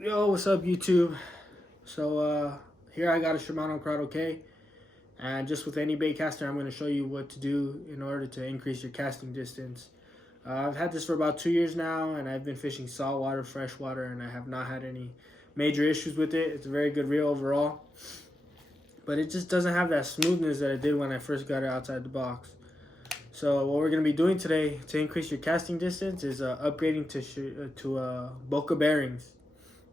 Yo, what's up YouTube? Here I got a Shimano Curado K, and just with any bait caster, I'm going to show you what to do in order to increase your casting distance. I've had this for about 2 years now, and I've been fishing saltwater, freshwater, and I have not had any major issues with it. It's a very good reel overall, but it just doesn't have that smoothness that it did when I first got it outside the box. So what we're going to be doing today to increase your casting distance is upgrading to Boca Bearings.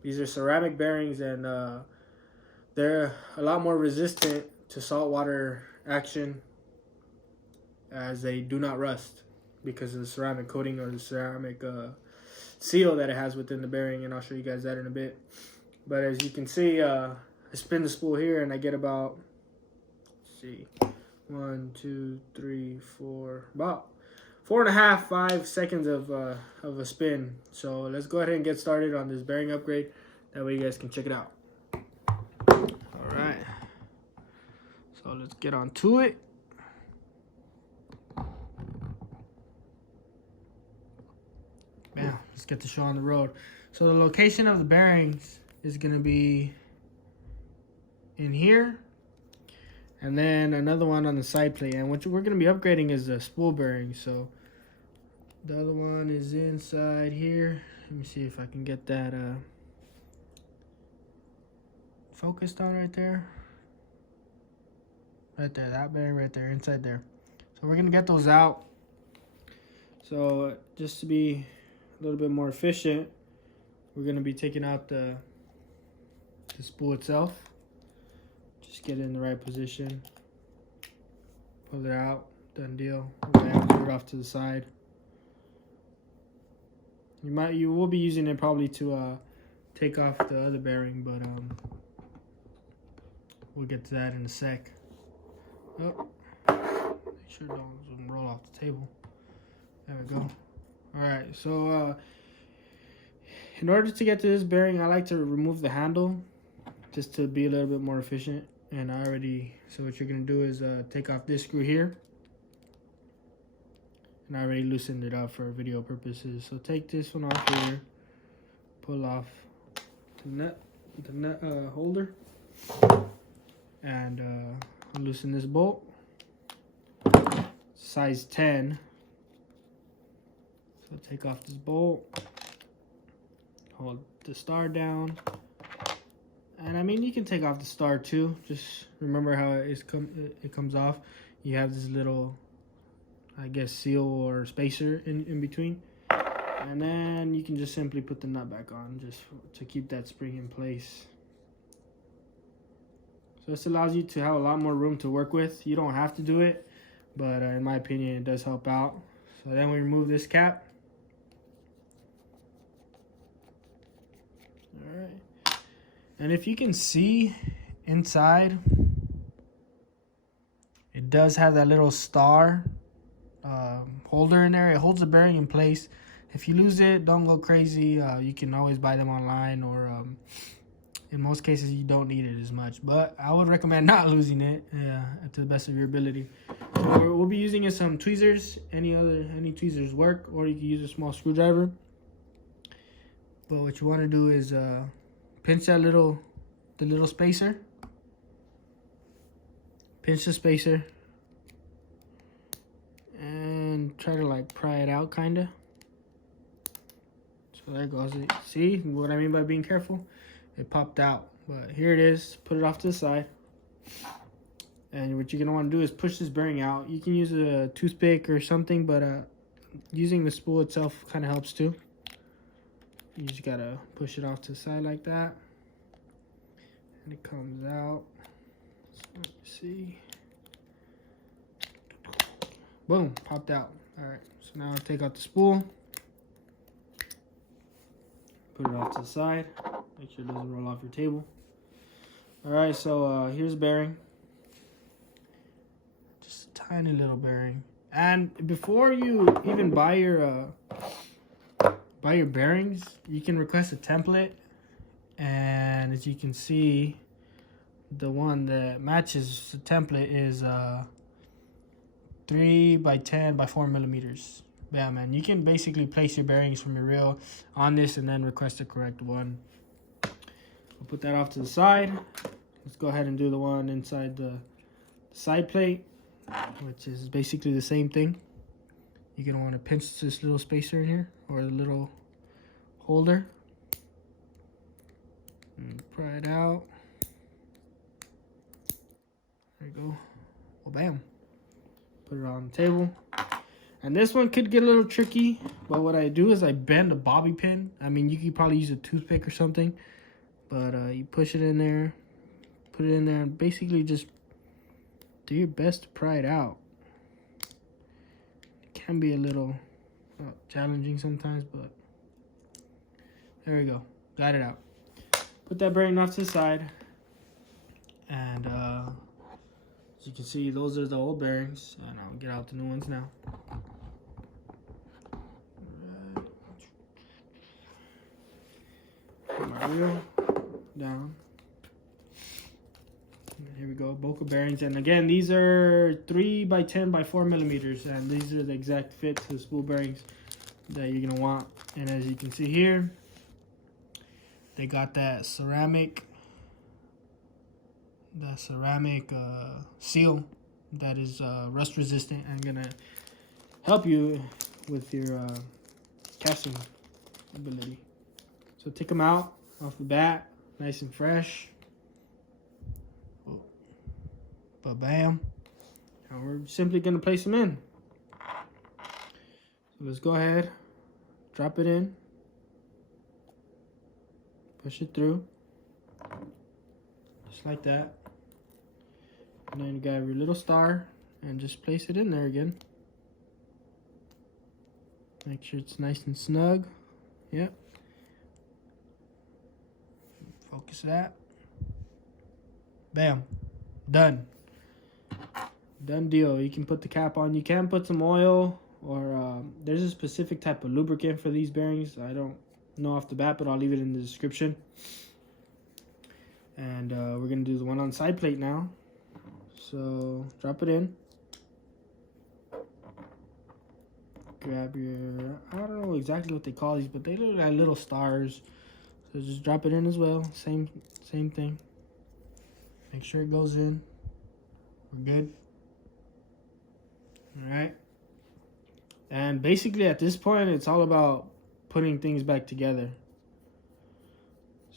These are ceramic bearings, and they're a lot more resistant to saltwater action, as they do not rust because of the ceramic coating or the ceramic seal that it has within the bearing, and I'll show you guys that in a bit. But as you can see, I spin the spool here and I get about, let's see, 1, 2, 3, 4, about 4.5, 5 seconds of a spin. So let's go ahead and get started on this bearing upgrade. That way you guys can check it out. All right. So let's get on to it. Bam, let's get the show on the road. So the location of the bearings is gonna be in here, and then another one on the side plate. And what we're going to be upgrading is the spool bearing. So the other one is inside here. Let me see if I can get that focused on right there. Right there, that bearing right there, inside there. So we're going to get those out. So just to be a little bit more efficient, we're going to be taking out the spool itself. Just get it in the right position, pull it out, done deal. Okay, put it off to the side. You will be using it probably to take off the other bearing, but we'll get to that in a sec. Oh, make sure it don't roll off the table. There we go. All right, so in order to get to this bearing, I like to remove the handle just to be a little bit more efficient. And so what you're gonna do is take off this screw here, and I already loosened it up for video purposes. So take this one off here, pull off the nut holder, and loosen this bolt. Size 10. So take off this bolt, hold the star down. And I mean, you can take off the star too. Just remember how it comes off. You have this little, I guess, seal or spacer in between. And then you can just simply put the nut back on just to keep that spring in place. So this allows you to have a lot more room to work with. You don't have to do it, but in my opinion, it does help out. So then we remove this cap. All right. And if you can see inside, it does have that little star holder in there. It holds the bearing in place. If you lose it, don't go crazy. You can always buy them online, or in most cases you don't need it as much. But I would recommend not losing it to the best of your ability. So we'll be using some tweezers. Any tweezers work, or you can use a small screwdriver. But what you want to do is pinch the little spacer. Pinch the spacer and try to like pry it out, kinda. So there goes. See what I mean by being careful? It popped out, but here it is. Put it off to the side. And what you're gonna want to do is push this bearing out. You can use a toothpick or something, but using the spool itself kind of helps too. You just gotta push it off to the side like that. And it comes out. So let me see. Boom, popped out. All right, so now I'll take out the spool. Put it off to the side. Make sure it doesn't roll off your table. All right, so here's the bearing. Just a tiny little bearing. And before you even buy your bearings, you can request a template. And as you can see, the one that matches the template is 3 by 10 by 4 millimeters. Yeah, man, you can basically place your bearings from your reel on this and then request the correct one. We'll put that off to the side. Let's go ahead and do the one inside the side plate, which is basically the same thing. You're gonna want to pinch this little spacer in here, or the little holder, and pry it out. There you go. Well, bam. Put it on the table. And this one could get a little tricky, but what I do is I bend a bobby pin. I mean, you could probably use a toothpick or something, but you push it in there, put it in there, and basically just do your best to pry it out. It can be a little challenging sometimes, but there we go. Got it out. Put that bearing off to the side, and as you can see, those are the old bearings, and I'll get out the new ones now. Put my wheel down. And here we go, Boca bearings, and again, these are 3 by 10 by 4 millimeters, and these are the exact fit to the spool bearings that you're gonna want. And as you can see here, they got that ceramic seal that is rust resistant and gonna help you with your casting ability. So take them out off the bat, nice and fresh. Oh. Ba-bam. And we're simply gonna place them in. So let's go ahead, drop it in, push it through, just like that. And then you got your little star, and just place it in there again. Make sure it's nice and snug. Yep. Focus that. Bam. Done. Done deal. You can put the cap on. You can put some oil, or there's a specific type of lubricant for these bearings. I don't know off the bat, but I'll leave it in the description. And we're going to do the one on side plate now. So drop it in. Grab your, I don't know exactly what they call these, but they look like little stars. So just drop it in as well. Same thing. Make sure it goes in. We're good. Alright. And basically at this point, it's all about putting things back together.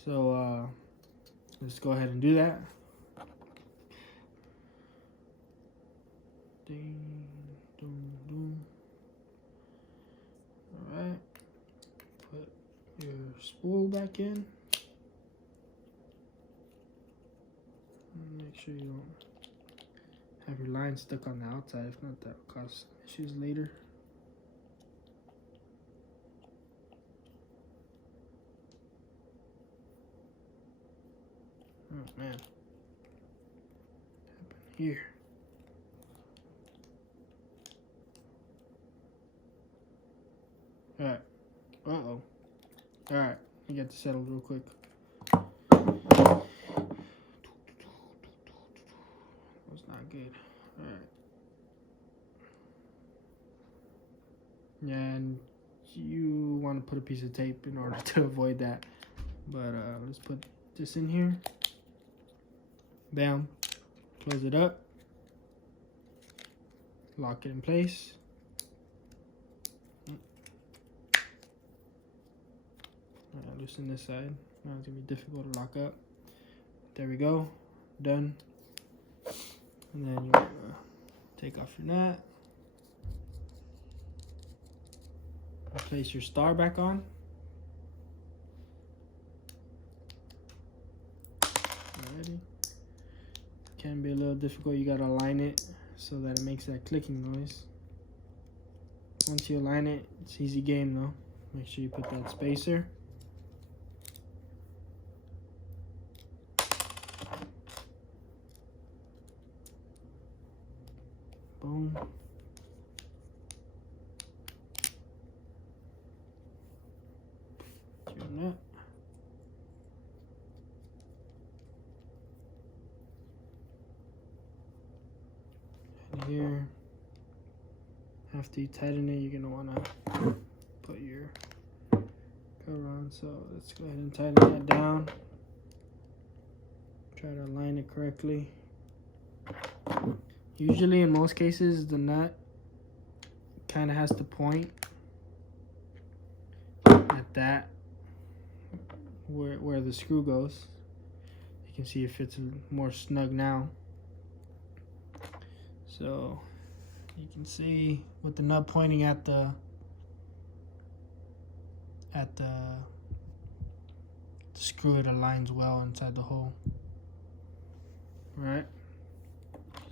So let's go ahead and do that. Ding, dum, dum. Alright. Put your spool back in. Make sure you don't have your line stuck on the outside. If not, that will cause issues later. Oh man. What happened here? Alright. Uh-oh. Alright. You got to settle real quick. That's not good. Alright. Yeah, and you want to put a piece of tape in order to avoid that. But let's put this in here. Bam. Close it up. Lock it in place. Loosen this side. Now it's gonna be difficult to lock up. There we go. Done. And then you take off your nut. Place your star back on. Alrighty. Can be a little difficult. You gotta align it so that it makes that clicking noise. Once you align it, it's easy game though. Make sure you put that spacer. Boom. Your nut. And here, after you tighten it, you're gonna wanna put your cover on. So let's go ahead and tighten that down. Try to align it correctly. Usually in most cases the nut kind of has to point at that where the screw goes. You can see it fits more snug now. So you can see with the nut pointing at the screw, it aligns well inside the hole. All right,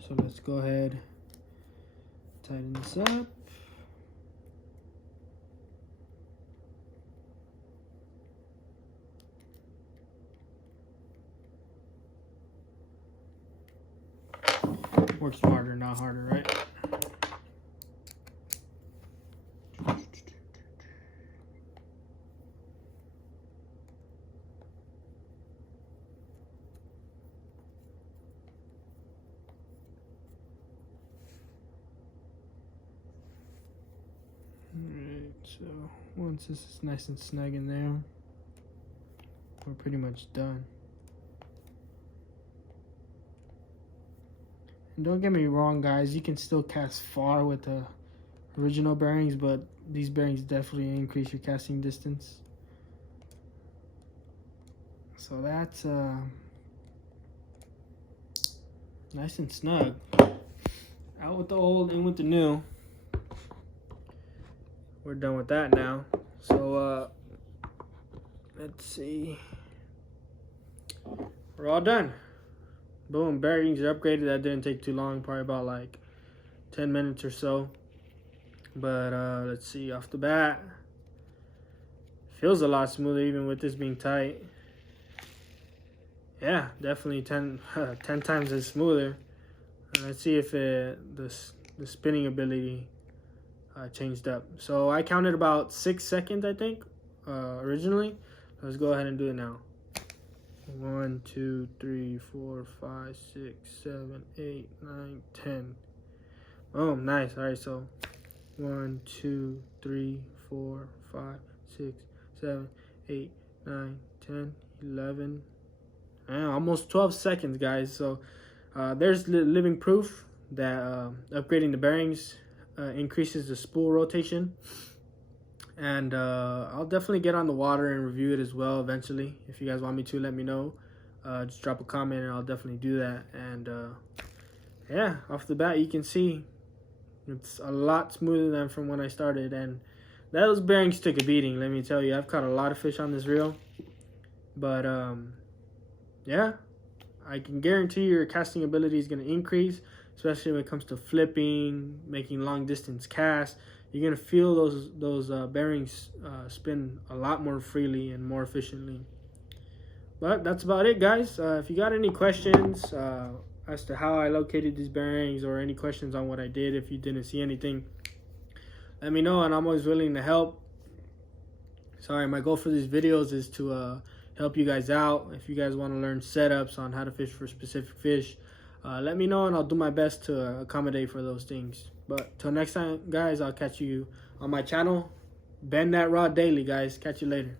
so let's go ahead, tighten this up. Work smarter, not harder, right? Alright, so once this is nice and snug in there, we're pretty much done. And don't get me wrong, guys, you can still cast far with the original bearings, but these bearings definitely increase your casting distance. So that's nice and snug. Out with the old, in with the new. We're done with that now. So let's see. We're all done. Boom, bearings are upgraded. That didn't take too long, probably about like 10 minutes or so. But let's see, off the bat, feels a lot smoother even with this being tight. Yeah, definitely 10 times as smoother. Let's see if the spinning ability changed up. So I counted about 6 seconds, I think, originally. Let's go ahead and do it now. 1, 2, 3, 4, 5, 6, 7, 8, 9, 10. Oh, nice. All right, so 1, 2, 3, 4, 5, 6, 7, 8, 9, 10, 11. Almost 12 seconds, guys. So there's living proof that upgrading the bearings increases the spool rotation. And I'll definitely get on the water and review it as well eventually. If you guys want me to, let me know. Just drop a comment and I'll definitely do that. And yeah, off the bat, you can see it's a lot smoother than from when I started. And those bearings took a beating, let me tell you. I've caught a lot of fish on this reel. But yeah, I can guarantee your casting ability is going to increase, especially when it comes to flipping, making long distance casts. You're going to feel those bearings spin a lot more freely and more efficiently. But that's about it, guys. If you got any questions as to how I located these bearings, or any questions on what I did, if you didn't see anything, let me know, and I'm always willing to help. Sorry, my goal for these videos is to help you guys out. If you guys want to learn setups on how to fish for specific fish, let me know and I'll do my best to accommodate for those things. But till next time, guys, I'll catch you on my channel. Bend that rod daily, guys. Catch you later.